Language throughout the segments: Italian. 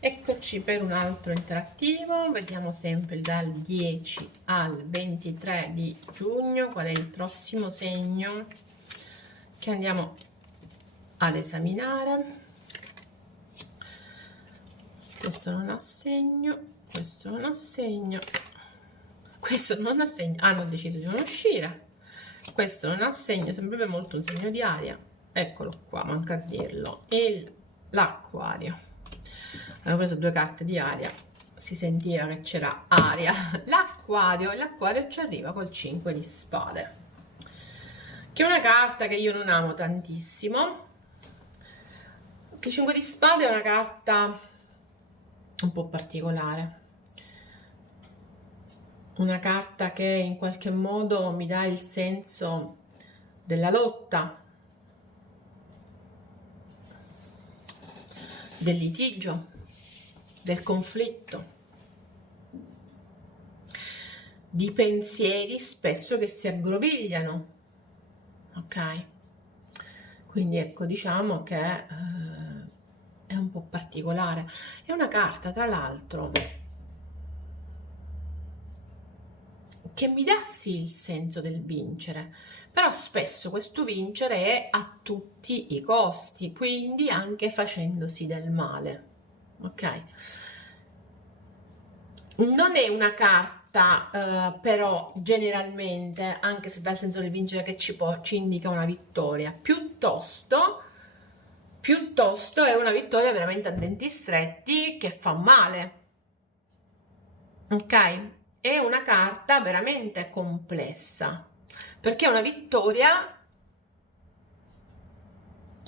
Eccoci per un altro interattivo, vediamo sempre dal 10 al 23 di giugno qual è il prossimo segno che andiamo ad esaminare. Questo non ha segno, questo non ha segno, questo non ha segno, hanno deciso di non uscire, questo non ha segno, sembra molto un segno di aria, eccolo qua, manca a dirlo, l'acquario. Hanno preso due carte di aria, si sentiva che c'era aria. L'acquario, e l'acquario ci arriva col 5 di spade, che è una carta che io non amo tantissimo. Il 5 di spade è una carta un po' particolare, una carta che in qualche modo mi dà il senso della lotta, del litigio, del conflitto, di pensieri spesso che si aggrovigliano, ok? Quindi ecco, diciamo che è un po' particolare. È una carta, tra l'altro, che mi dà sì il senso del vincere, però spesso questo vincere è a tutti i costi, quindi anche facendosi del male, ok? Non è una carta però generalmente, anche se dà il senso del vincere, che ci indica una vittoria, piuttosto è una vittoria veramente a denti stretti che fa male, ok? È una carta veramente complessa, perché è una vittoria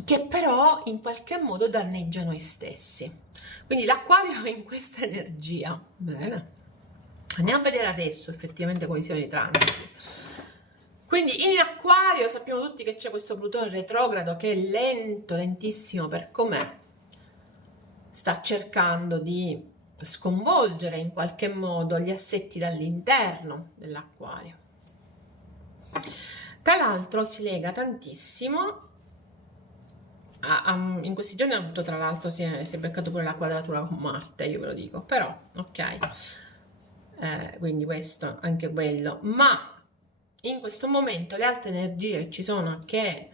che però in qualche modo danneggia noi stessi. Quindi l'acquario è in questa energia. Bene. Andiamo a vedere adesso effettivamente come siano i transiti. Quindi in acquario sappiamo tutti che c'è questo Plutone retrogrado che è lento, lentissimo per com'è. Sta cercando di sconvolgere in qualche modo gli assetti dall'interno dell'acquario. Tra l'altro si lega tantissimo in questi giorni ha avuto, tra l'altro si è beccato pure la quadratura con Marte, io ve lo dico, però ok, quindi questo, anche quello, ma in questo momento le altre energie che ci sono che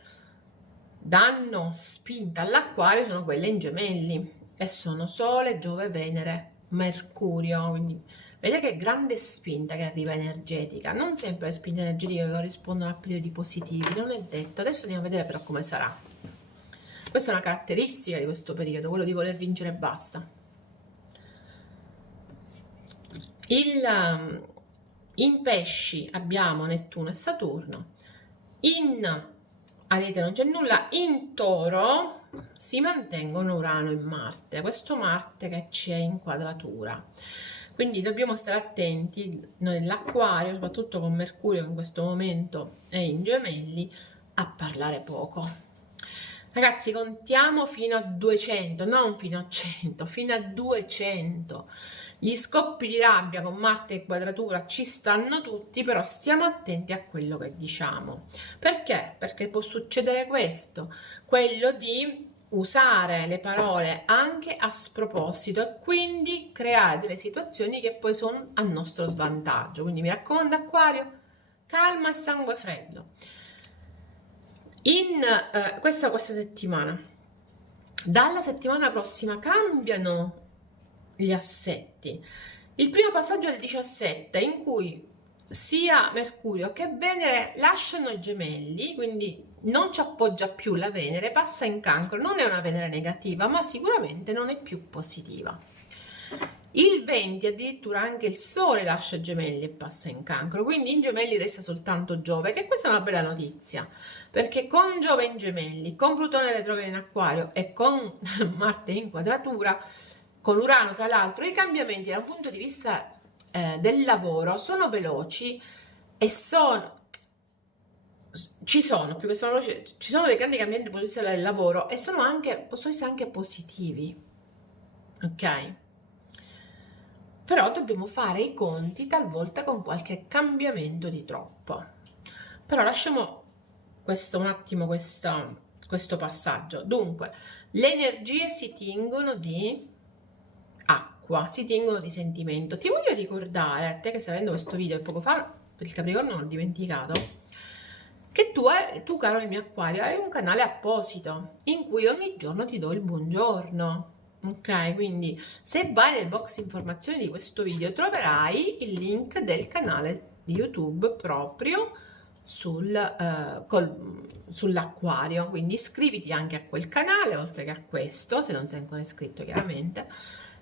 danno spinta all'acquario sono quelle in gemelli e sono Sole, Giove, Venere, Mercurio, quindi vedete che grande spinta che arriva energetica. Non sempre le spinte energetiche corrispondono a periodi positivi, non è detto. Adesso andiamo a vedere però come sarà. Questa è una caratteristica di questo periodo, quello di voler vincere e basta. In pesci abbiamo Nettuno e Saturno, in Ariete non c'è nulla, in Toro si mantengono Urano e Marte, questo Marte che c'è in quadratura. Quindi dobbiamo stare attenti noi nell'acquario, soprattutto con Mercurio che in questo momento è in Gemelli, a parlare poco. Ragazzi, contiamo fino a 200, non fino a 100, fino a 200. Gli scoppi di rabbia con Marte in quadratura ci stanno tutti, però stiamo attenti a quello che diciamo. Perché? Perché può succedere questo, quello di usare le parole anche a sproposito e quindi creare delle situazioni che poi sono a nostro svantaggio. Quindi mi raccomando, Acquario, calma e sangue freddo. In questa settimana, dalla settimana prossima cambiano gli assetti. Il primo passaggio è il 17, in cui sia Mercurio che Venere lasciano i gemelli, quindi non ci appoggia più la Venere, passa in Cancro. Non è una Venere negativa, ma sicuramente non è più positiva. Il 20 addirittura anche il Sole lascia Gemelli e passa in Cancro, quindi in Gemelli resta soltanto Giove, che questa è una bella notizia, perché con Giove in Gemelli, con Plutone retrogrado in Acquario e con Marte in quadratura, con Urano tra l'altro, i cambiamenti dal punto di vista del lavoro sono veloci e ci sono dei grandi cambiamenti dal punto di vista del lavoro e possono essere anche positivi, ok? Però dobbiamo fare i conti talvolta con qualche cambiamento di troppo. Però lasciamo un attimo questo passaggio. Dunque, le energie si tingono di acqua, si tingono di sentimento. Ti voglio ricordare, a te che stai vedendo questo video e poco fa per il Capricorno non ho dimenticato, che tu caro il mio acquario, hai un canale apposito in cui ogni giorno ti do il buongiorno. Ok, quindi se vai nel box informazioni di questo video troverai il link del canale di YouTube proprio sull'acquario, quindi iscriviti anche a quel canale oltre che a questo se non sei ancora iscritto chiaramente,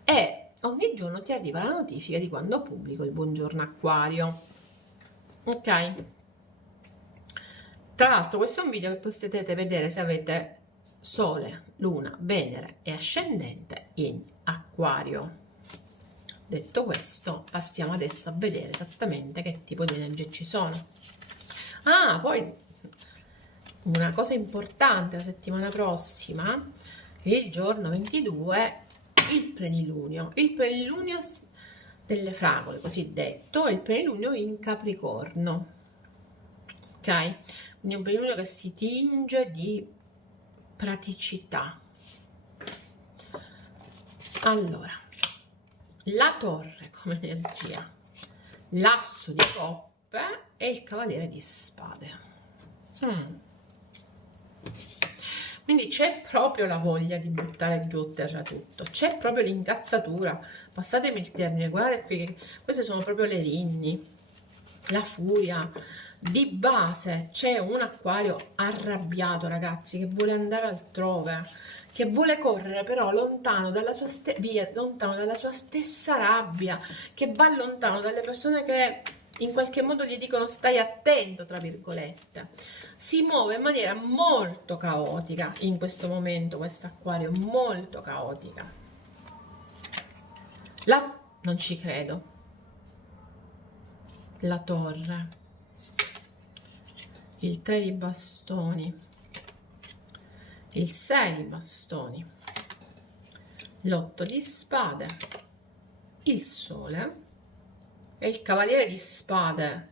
e ogni giorno ti arriva la notifica di quando pubblico il buongiorno acquario. Ok, tra l'altro questo è un video che potete vedere se avete Sole, Luna, Venere e ascendente in acquario. Detto questo, passiamo adesso a vedere esattamente che tipo di energie ci sono. Ah, poi una cosa importante la settimana prossima, il giorno 22, il plenilunio delle fragole cosiddetto, il plenilunio in Capricorno, ok? Quindi un plenilunio che si tinge di praticità. Allora, la torre come energia, l'asso di coppe e il cavaliere di spade. Quindi c'è proprio la voglia di buttare giù a terra tutto, c'è proprio l'incazzatura, passatemi il termine, guardate qui, queste sono proprio le rinni, la furia. Di base c'è un acquario arrabbiato, ragazzi, che vuole andare altrove, che vuole correre però lontano dalla sua lontano dalla sua stessa rabbia, che va lontano dalle persone che in qualche modo gli dicono stai attento, tra virgolette. Si muove in maniera molto caotica in questo momento, questo acquario molto caotica. Non ci credo. La torre, il 3 di bastoni, il 6 di bastoni, l'8 di spade, il sole e il cavaliere di spade.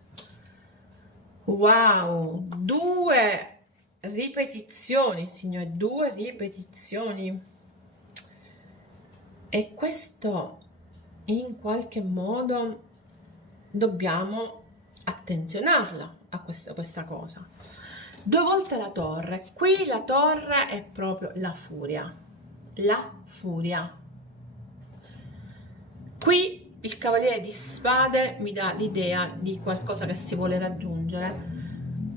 Wow, 2 ripetizioni, signore, 2 ripetizioni. E questo in qualche modo dobbiamo attenzionarla a questa cosa. 2 volte la torre, qui la torre è proprio la furia, qui il cavaliere di spade mi dà l'idea di qualcosa che si vuole raggiungere.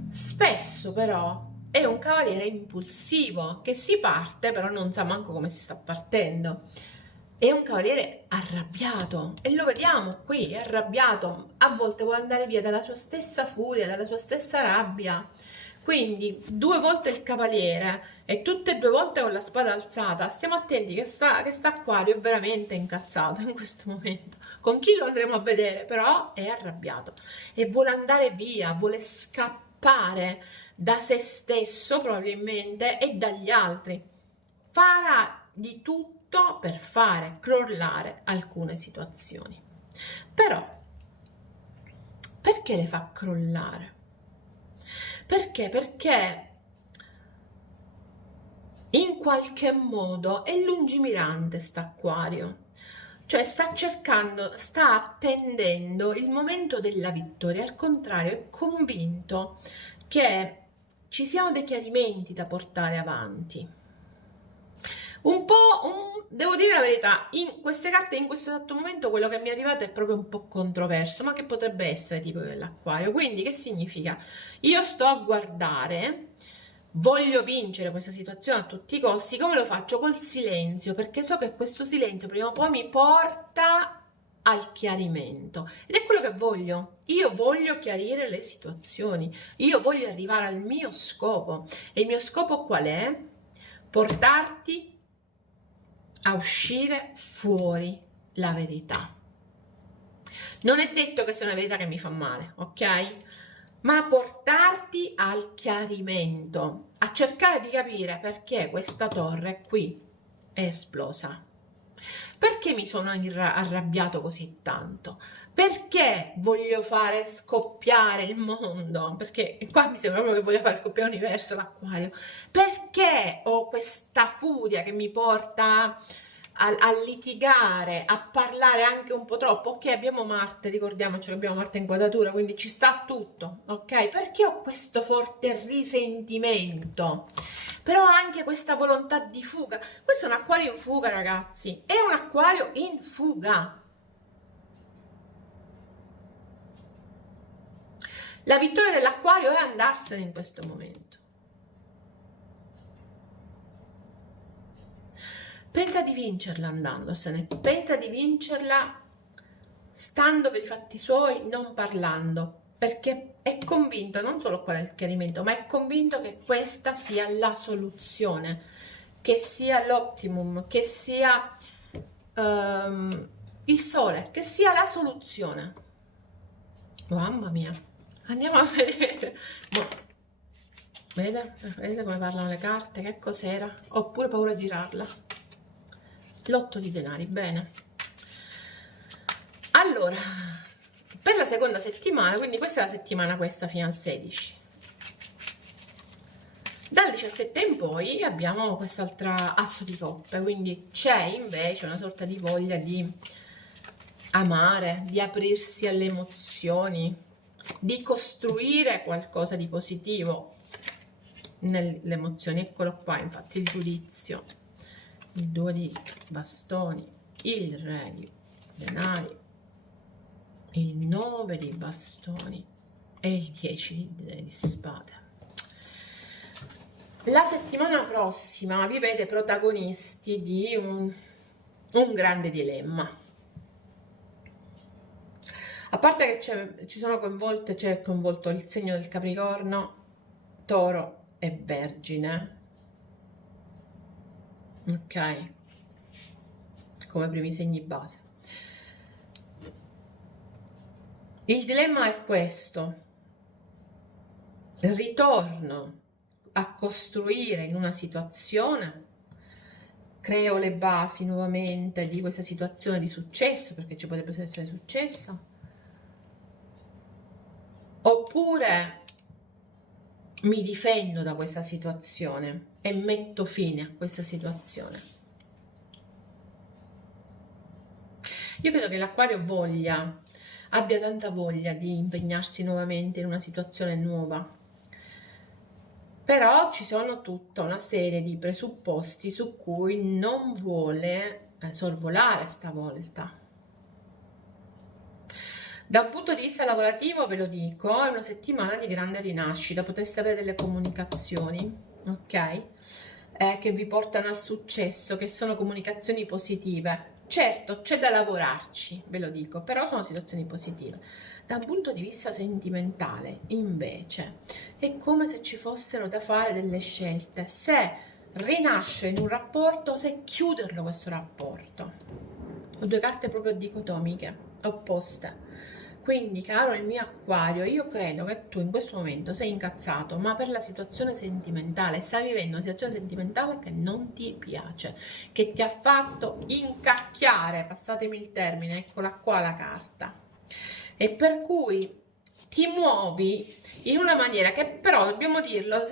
Spesso però è un cavaliere impulsivo che si parte però non sa manco come si sta partendo. È un cavaliere arrabbiato e lo vediamo qui, è arrabbiato, a volte vuole andare via dalla sua stessa furia, dalla sua stessa rabbia. Quindi 2 volte il cavaliere e tutte e 2 volte con la spada alzata. Stiamo attenti che sta acquario è veramente incazzato in questo momento. Con chi lo andremo a vedere, però è arrabbiato e vuole andare via, vuole scappare da se stesso probabilmente e dagli altri. Farà di tutto per fare crollare alcune situazioni. Però, perché le fa crollare? Perché? Perché in qualche modo è lungimirante st'acquario, cioè sta attendendo il momento della vittoria, al contrario è convinto che ci siano dei chiarimenti da portare avanti. Devo dire la verità, in queste carte in questo esatto momento quello che mi è arrivato è proprio un po' controverso, ma che potrebbe essere tipo dell'acquario. Quindi che significa? Io sto a guardare, voglio vincere questa situazione a tutti i costi, come lo faccio? Col silenzio, perché so che questo silenzio prima o poi mi porta al chiarimento ed è quello che voglio. Io voglio chiarire le situazioni, io voglio arrivare al mio scopo e il mio scopo qual è? Portarti a uscire fuori la verità. Non è detto che sia una verità che mi fa male, ok? Ma portarti al chiarimento, a cercare di capire perché questa torre qui è esplosa. Perché mi sono arrabbiato così tanto? Perché voglio fare scoppiare il mondo? Perché qua mi sembra proprio che voglio fare scoppiare l'universo, l'acquario. Perché ho questa furia che mi porta a litigare, a parlare anche un po' troppo. Ok, abbiamo Marte, ricordiamoci che abbiamo Marte in quadratura, quindi ci sta tutto, ok? Perché ho questo forte risentimento, però anche questa volontà di fuga. Questo è un acquario in fuga, ragazzi, è un acquario in fuga. La vittoria dell'acquario è andarsene in questo momento. Pensa di vincerla andandosene, pensa di vincerla stando per i fatti suoi, non parlando, perché è convinto, non solo qua nel chiarimento, ma è convinto che questa sia la soluzione, che sia l'optimum, che sia il sole, che sia la soluzione. Mamma mia, andiamo a vedere. Vedete come parlano le carte? Che cos'era? Ho pure paura di tirarla. L'otto di denari, bene. Allora, per la seconda settimana, quindi questa è la settimana questa fino al 16. Dal 17 in poi abbiamo quest'altra asso di coppe, quindi c'è invece una sorta di voglia di amare, di aprirsi alle emozioni, di costruire qualcosa di positivo nelle emozioni. Eccolo qua, infatti, il giudizio, il 2 di bastoni, il re di denari, il 9 di bastoni e il 10 di spade. La settimana prossima vi vede protagonisti di un grande dilemma. A parte che c'è coinvolto il segno del Capricorno, Toro e Vergine, ok? Come primi segni base. Il dilemma è questo: ritorno a costruire in una situazione, creo le basi nuovamente di questa situazione di successo, perché ci potrebbe essere successo, oppure mi difendo da questa situazione e metto fine a questa situazione. Io credo che l'Acquario abbia tanta voglia di impegnarsi nuovamente in una situazione nuova, però ci sono tutta una serie di presupposti su cui non vuole sorvolare stavolta. Da un punto di vista lavorativo, ve lo dico, è una settimana di grande rinascita, potreste avere delle comunicazioni, ok? Che vi portano al successo, che sono comunicazioni positive. Certo, c'è da lavorarci, ve lo dico, però sono situazioni positive. Da un punto di vista sentimentale, invece, è come se ci fossero da fare delle scelte, se rinasce in un rapporto, se chiuderlo questo rapporto. Ho due carte proprio dicotomiche, opposte. Quindi, caro il mio Acquario, io credo che tu in questo momento sei incazzato, ma per la situazione sentimentale, stai vivendo una situazione sentimentale che non ti piace, che ti ha fatto incacchiare, passatemi il termine, eccola qua la carta. E per cui ti muovi in una maniera che però, dobbiamo dirlo,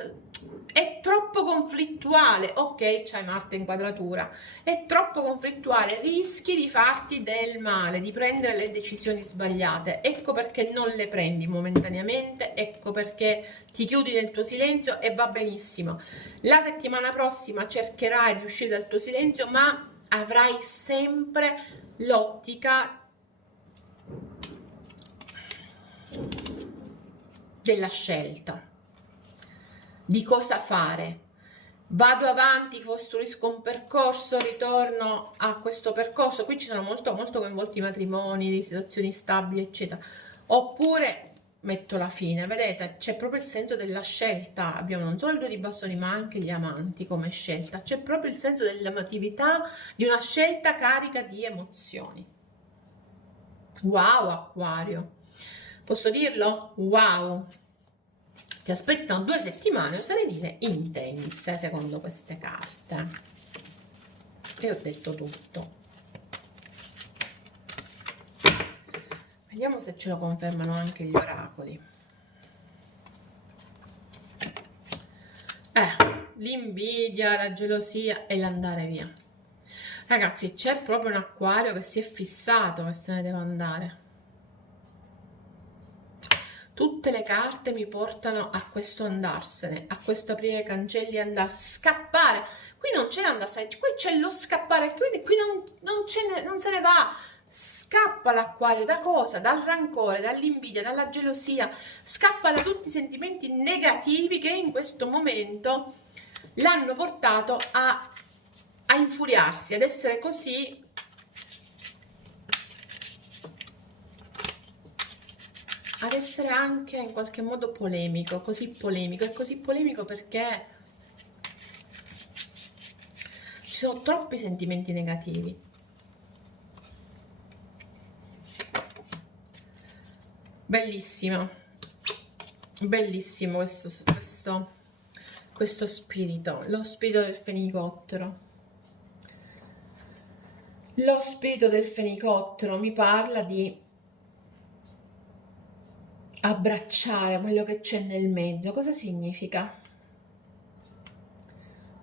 è troppo conflittuale. Ok, c'hai Marte in quadratura, è troppo conflittuale, rischi di farti del male, di prendere le decisioni sbagliate. Ecco perché non le prendi momentaneamente, ecco perché ti chiudi nel tuo silenzio e va benissimo. La settimana prossima cercherai di uscire dal tuo silenzio, ma avrai sempre l'ottica della scelta, di cosa fare. Vado avanti, costruisco un percorso, ritorno a questo percorso. Qui ci sono molto coinvolti i matrimoni, situazioni stabili, eccetera. Oppure metto la fine. Vedete, c'è proprio il senso della scelta. Abbiamo non solo il 2 di bastoni, ma anche gli amanti come scelta. C'è proprio il senso dell'emotività, di una scelta carica di emozioni. Wow, Acquario. Posso dirlo? Wow! Ti aspettano 2 settimane, oserei dire, intense, secondo queste carte. E ho detto tutto. Vediamo se ce lo confermano anche gli oracoli. L'invidia, la gelosia e l'andare via. Ragazzi, c'è proprio un acquario che si è fissato che se ne deve andare. Tutte le carte mi portano a questo andarsene, a questo aprire cancelli e andare, scappare. Qui non c'è andarsene, qui c'è lo scappare, quindi qui non se ne va. Scappa l'acquario da cosa? Dal rancore, dall'invidia, dalla gelosia, scappa da tutti i sentimenti negativi che in questo momento l'hanno portato a infuriarsi, ad essere così ad essere anche in qualche modo polemico, così polemico, e così polemico perché ci sono troppi sentimenti negativi. Bellissimo, bellissimo questo spirito, lo spirito del fenicottero. Lo spirito del fenicottero mi parla di abbracciare quello che c'è nel mezzo. Cosa significa?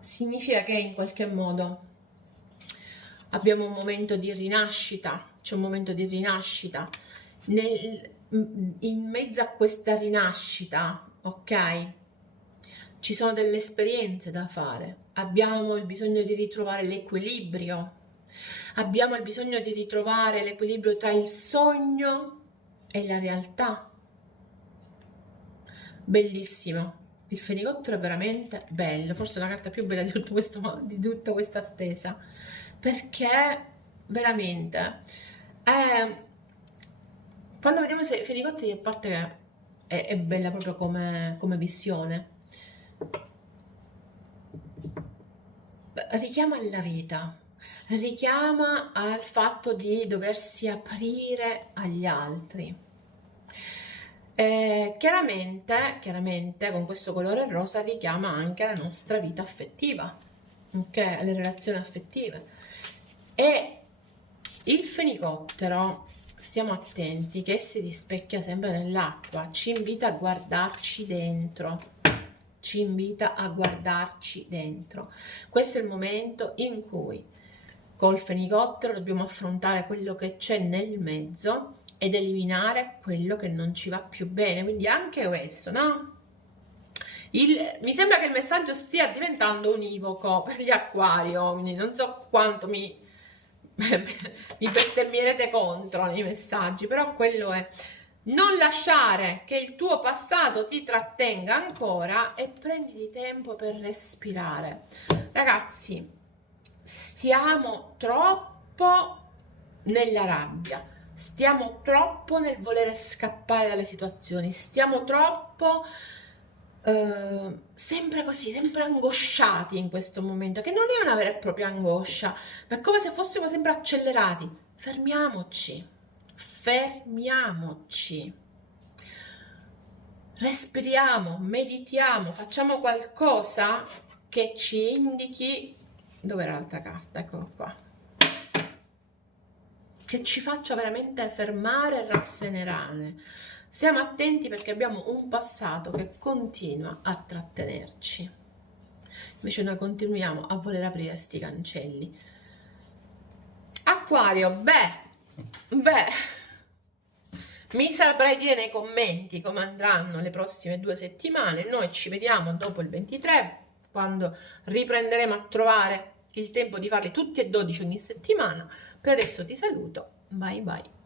Significa che in qualche modo abbiamo un momento di rinascita, c'è un momento di rinascita. In mezzo a questa rinascita, ok? Ci sono delle esperienze da fare, abbiamo il bisogno di ritrovare l'equilibrio, abbiamo il bisogno di ritrovare l'equilibrio tra il sogno e la realtà. Bellissimo, il fenicottero è veramente bello, forse è la carta più bella di tutta questa stesa, perché veramente quando vediamo i fenicotteri, a parte che è bella proprio come visione, richiama alla vita, richiama al fatto di doversi aprire agli altri. Chiaramente con questo colore rosa richiama anche la nostra vita affettiva, ok? Le relazioni affettive. E il fenicottero, stiamo attenti che si rispecchia sempre nell'acqua, ci invita a guardarci dentro, ci invita a guardarci dentro. Questo è il momento in cui col fenicottero dobbiamo affrontare quello che c'è nel mezzo ed eliminare quello che non ci va più bene, quindi anche questo, no? Mi sembra che il messaggio stia diventando univoco per gli acquario, quindi non so quanto mi bestemmierete contro nei messaggi, però quello è: non lasciare che il tuo passato ti trattenga ancora e prenditi tempo per respirare. Ragazzi, stiamo troppo nella rabbia, stiamo troppo nel volere scappare dalle situazioni, stiamo troppo sempre così, sempre angosciati in questo momento, che non è una vera e propria angoscia, ma è come se fossimo sempre accelerati. Fermiamoci, fermiamoci, respiriamo, meditiamo, facciamo qualcosa che ci indichi. Dove era l'altra carta? Eccolo qua. Che ci faccia veramente fermare e rasserenare. Stiamo attenti perché abbiamo un passato che continua a trattenerci. Invece noi continuiamo a voler aprire sti cancelli. Acquario, beh, mi saprai dire nei commenti come andranno le prossime 2 settimane. Noi ci vediamo dopo il 23, quando riprenderemo a trovare il tempo di farli tutti e 12 ogni settimana. Per adesso ti saluto, bye bye.